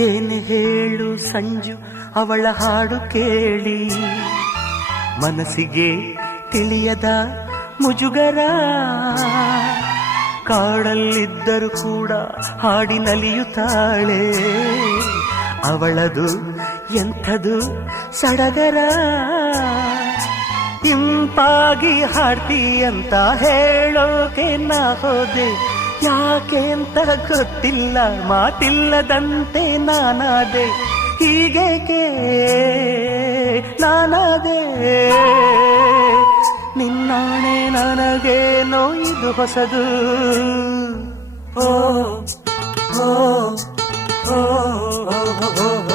ಏನು ಹೇಳು ಸಂಜು ಅವಳ ಹಾಡು ಕೇಳಿ, ಮನಸ್ಸಿಗೆ ತಿಳಿಯದ ಮುಜುಗರ. ಕಾಡಲ್ಲಿದ್ದರೂ ಕೂಡ ಹಾಡಿ ನಲಿಯುತ್ತಾಳೆ, ಅವಳದು ಎಂಥದು ಸಡಗರ. ಇಂಪಾಗಿ ಹಾಡ್ತಿ ಅಂತ ಹೇಳೋಕೆ ನಾ ಹೋದೆ, ಯಾಕೆ ಅಂತ ಗೊತ್ತಿಲ್ಲ, ಮಾತಿಲ್ಲದಂತೆ ನಾನಾದೆ. ಹೀಗೇಕೆ ನಾನಾದೆ, ನಿನ್ನಾಣೆ ನನಗೇನೋ ಇದು ಹೊಸದು. ಓ ಓ ಓ ಓ ಓ